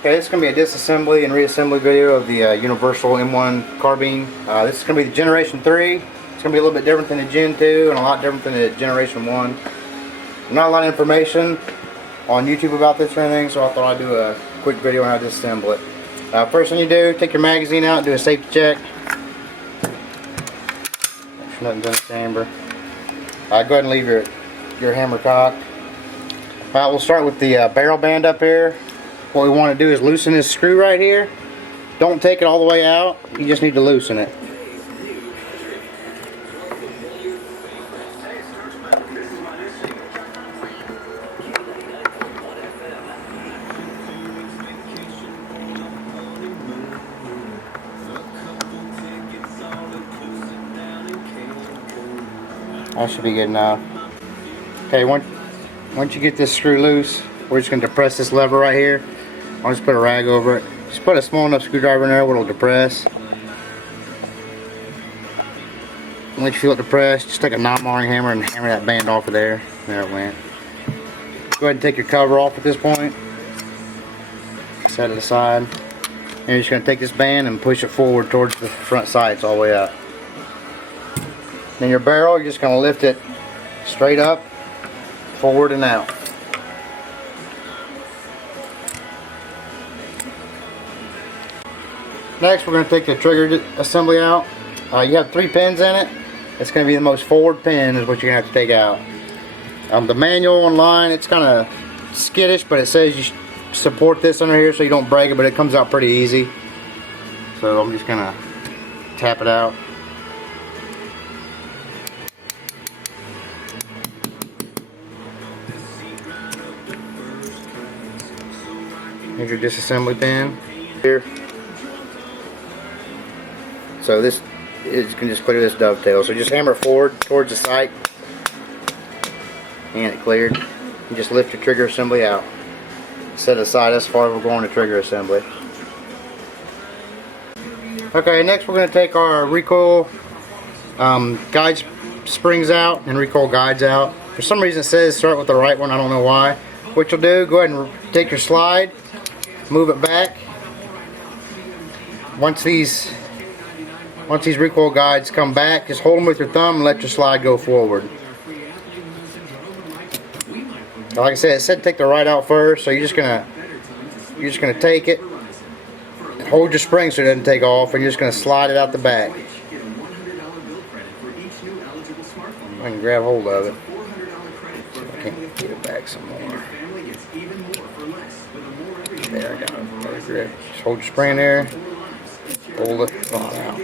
Okay, this is going to be a disassembly and reassembly video of the Universal M1 Carbine. This is going to be the Generation 3. It's going to be a little bit different than the Gen 2 and a lot different than the Generation 1. Not a lot of information on YouTube about this or anything, so I thought I'd do a quick video on how to disassemble it. First thing you do, take your magazine out and do a safety check. Make sure nothing's in the chamber. Go ahead and leave your hammer cocked. We'll start with the barrel band up here. What we want to do is loosen this screw right here. Don't take it all the way out, you just need to loosen it. That should be good enough. Okay, once you get this screw loose, we're just going to depress this lever right here. I'll just put a rag over it. Just put a small enough screwdriver in there where it'll depress. Once you feel it depressed, just take a non-marring hammer and hammer that band off of there. There it went. Go ahead and take your cover off at this point. Set it aside. And you're just going to take this band and push it forward towards the front sights all the way up. Then your barrel, you're just going to lift it straight up, forward and out. Next, we're going to take the trigger assembly out. You have 3 pins in it. It's going to be the most forward pin is what you're going to have to take out. The manual online, it's kind of skittish, but it says you support this under here so you don't break it, but it comes out pretty easy. So I'm just going to tap it out. Here's your disassembly pin here. So this is can just clear this dovetail. So just hammer it forward towards the sight, and it cleared. You just lift your trigger assembly out. Set it aside as far as we're going to trigger assembly. Okay, next we're going to take our recoil guide springs out and recoil guides out. For some reason it says start with the right one. I don't know why. What you'll do, go ahead and take your slide, move it back. Once these recoil guides come back, just hold them with your thumb and let your slide go forward. Like I said, it said take the right out first, so you're just gonna take it, hold your spring so it doesn't take off, and you're just gonna slide it out the back. I can grab hold of it. I can't get it back some more. There, I got it. Better grip. Just hold your spring there. Hold it on out.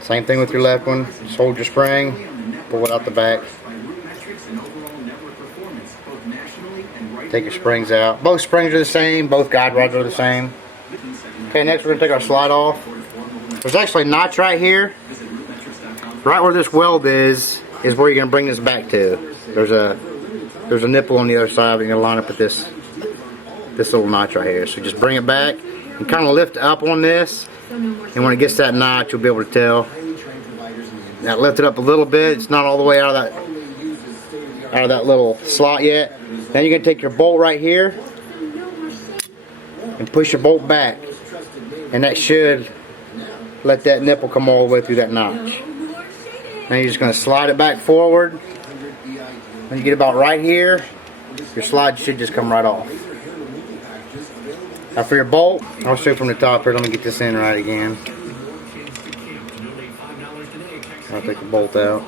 Same thing with your left one. Just hold your spring, pull it out the back. Take your springs out. Both springs are the same, both guide rods are the same. Okay, next we're going to take our slide off. There's actually a notch right here. Right where this weld is where you're going to bring this back to. There's a nipple on the other side, but you're going to line up with this little notch right here. So just bring it back and kind of lift up on this, and when it gets that notch you'll be able to tell. Now lift it up a little bit. It's not all the way out of that little slot yet. Then you're going to take your bolt right here and push your bolt back, and that should let that nipple come all the way through that notch. Now you're just going to slide it back forward. When you get about right here, your slide should just come right off. Now for your bolt, I'll show you from the top here. Let me get this in right again. I'll take the bolt out.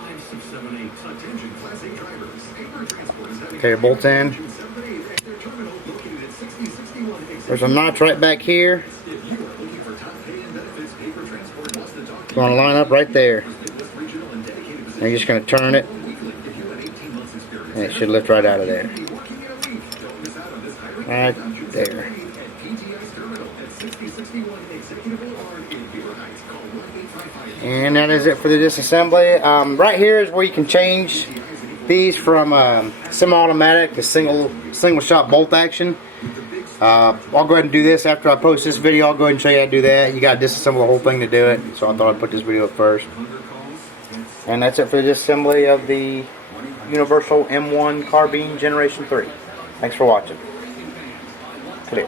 Okay, your bolt's in. There's a notch right back here. You want to line up right there. Now you're just going to turn it, and it should lift right out of there. Right there. And that is it for the disassembly. Right here is where you can change these from semi-automatic to single shot bolt action. I'll go ahead and do this after I post this video. I'll go ahead and show you how to do that. You got to disassemble the whole thing to do it, so I thought I'd put this video up first. And that's it for the disassembly of the Universal M1 Carbine Generation 3. Thanks for watching. Clear.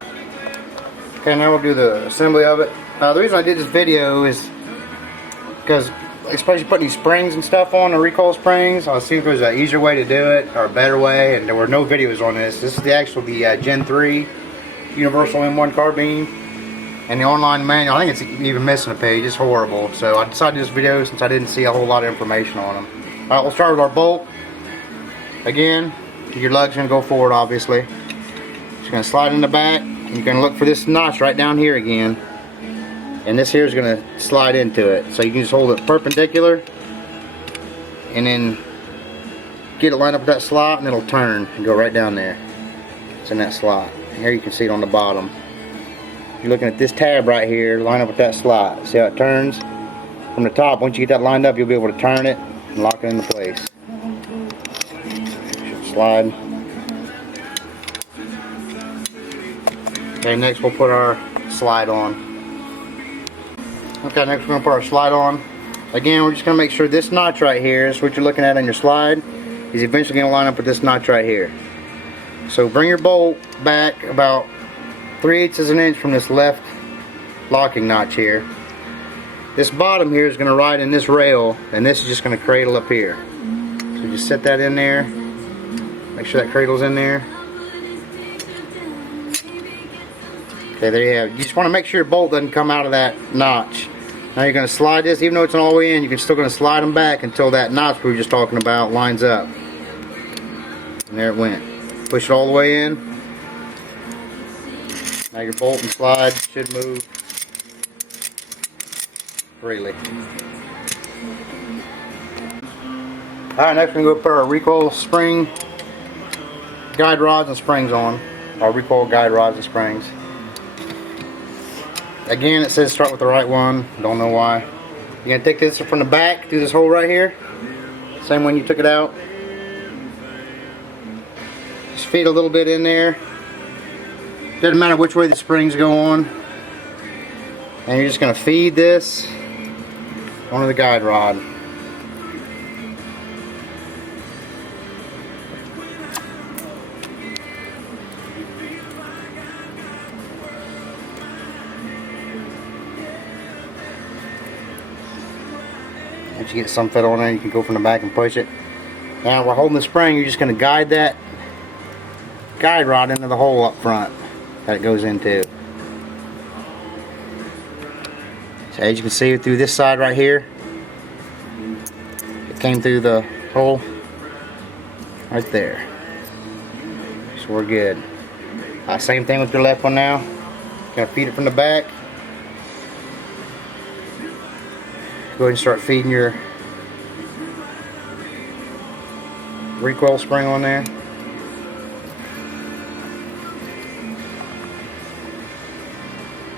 Okay, now we'll do the assembly of it. The reason I did this video is because, especially putting these springs and stuff on, the recoil springs, I was seeing if there was an easier way to do it, or a better way, and there were no videos on this. This is the Gen 3 Universal M1 Carbine, and the online manual, I think it's even missing a page. It's horrible. So I decided to do this video since I didn't see a whole lot of information on them. Alright, we'll start with our bolt. Again, your lug's going to go forward, obviously. Just going to slide in the back. You're going to look for this notch right down here again. And this here is going to slide into it. So you can just hold it perpendicular and then get it lined up with that slot, and it'll turn and go right down there. It's in that slot. And here you can see it on the bottom. You're looking at this tab right here, line up with that slot. See how it turns? From the top, once you get that lined up, you'll be able to turn it and lock it into place. Should slide. Okay, next we'll put our slide on. Okay, next we're going to put our slide on. Again, we're just going to make sure this notch right here is what you're looking at on your slide is eventually going to line up with this notch right here. So bring your bolt back about 3/8 of an inch from this left locking notch here. This bottom here is going to ride in this rail, and this is just going to cradle up here. So just set that in there. Make sure that cradle's in there. Okay, there you have it. You just want to make sure your bolt doesn't come out of that notch. Now you're going to slide this, even though it's all the way in, you're still going to slide them back until that notch we were just talking about lines up. And there it went. Push it all the way in. Now your bolt and slide should move freely. Alright, next we're going to put our recoil spring guide rods and springs on. Our recoil guide rods and springs. Again, it says start with the right one. Don't know why. You're going to take this from the back through this hole right here. Same one you took it out. Just feed a little bit in there. Doesn't matter which way the springs go on. And you're just going to feed this onto the guide rod. Once you get some fit on there, you can go from the back and push it. Now we're holding the spring, you're just going to guide that guide rod into the hole up front that it goes into. So as you can see through this side right here, it came through the hole right there. So we're good. Same thing with your left one now. Gonna feed it from the back. Go ahead and start feeding your recoil spring on there.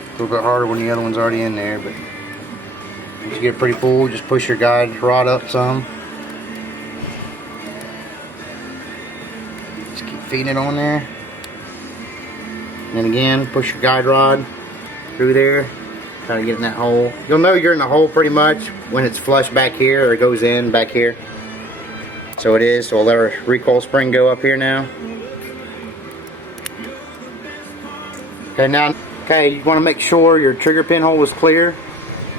A little bit harder when the other one's already in there, but once you get it pretty full, just push your guide rod up some. Just keep feeding it on there. And then again, push your guide rod through there. Try to get in that hole. You'll know you're in the hole pretty much when it's flush back here, or it goes in back here. So it is. So we'll let our recoil spring go up here now. Okay, now, you want to make sure your trigger pin hole is clear.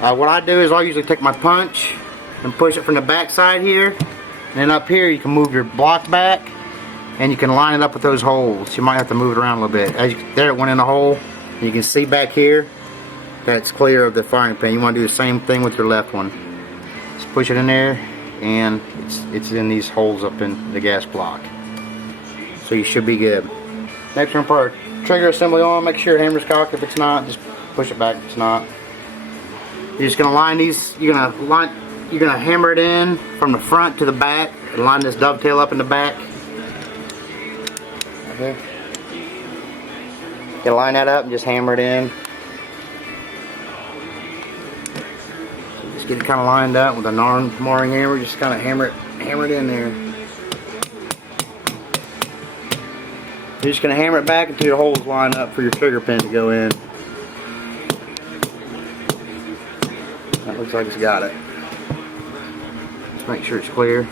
What I do is I'll usually take my punch and push it from the back side here. And then up here you can move your block back and you can line it up with those holes. You might have to move it around a little bit. There it went in the hole. And you can see back here that's clear of the firing pin. You want to do the same thing with your left one. Just push it in there and it's in these holes up in the gas block. So you should be good. Next we're going to put our trigger assembly on. Make sure your hammer's cocked. If it's not, just push it back if it's not. You're just going to line these, you're going to hammer it in from the front to the back and line this dovetail up in the back. Okay. You line that up and just hammer it in. So just get it kind of lined up with a marring hammer. Just kind of hammer it in there. You're just going to hammer it back until your holes line up for your trigger pin to go in. That looks like it's got it. Just make sure it's clear.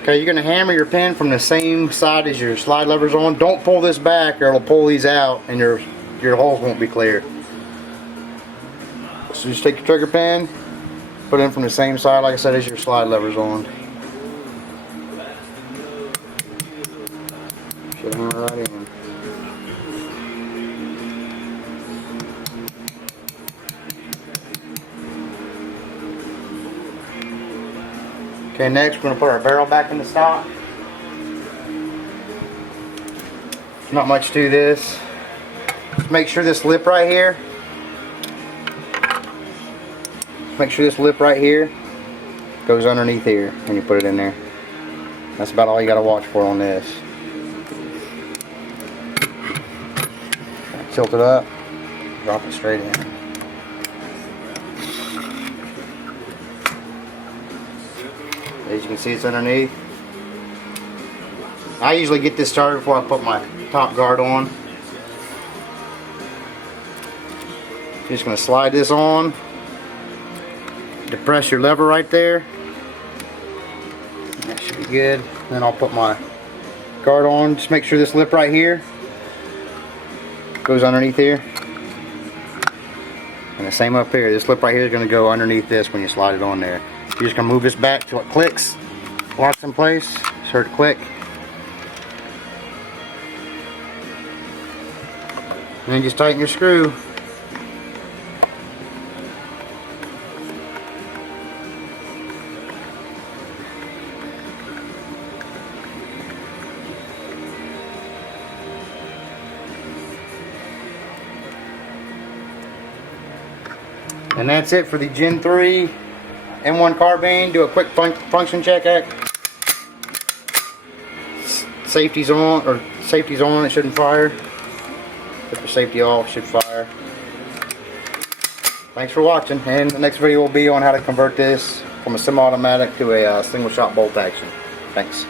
Okay, you're going to hammer your pin from the same side as your slide lever's on. Don't pull this back or it'll pull these out and your holes won't be clear. So just take your trigger pin, put it in from the same side, like I said, as your slide lever's on. Should hammer right in. Okay, next we're going to put our barrel back in the stock. Not much to this. Just make sure this lip right here. Make sure this lip right here goes underneath here when you put it in there. That's about all you got to watch for on this. Tilt it up, drop it straight in. As you can see, it's underneath. I usually get this started before I put my top guard on. Just going to slide this on. Depress your lever right there. That should be good. Then I'll put my guard on. Just make sure this lip right here goes underneath here. And the same up here. This lip right here is going to go underneath this when you slide it on there. You're just going to move this back till it clicks, locks in place. Just heard it click. And then just tighten your screw. And that's it for the Gen 3 M1 Carbine. Do a quick function check. Safety's on, it shouldn't fire. Put your safety off, it should fire. Thanks for watching, and the next video will be on how to convert this from a semi-automatic to a single shot bolt action. Thanks.